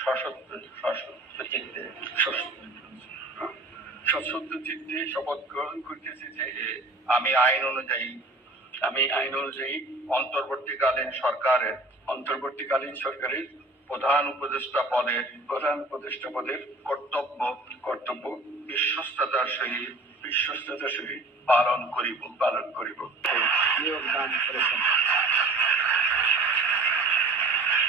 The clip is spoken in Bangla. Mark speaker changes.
Speaker 1: সশস্ত্র চিত্তে চিত্তে শপথ গ্রহণ করতেছি যে আমি আইন অনুযায়ী, আমি আইন অনুযায়ী অন্তর্বর্তীকালীন সরকারের অন্তর্বর্তীকালীন সরকারের প্রধান উপদেষ্টা পদের প্রধান উপদেষ্টা পদের কর্তব্য কর্তব্য বিশ্বস্ততার সহিত বিশ্বস্ততার সহিত পালন করিব পালন করিব।
Speaker 2: যোগদান করেছেন।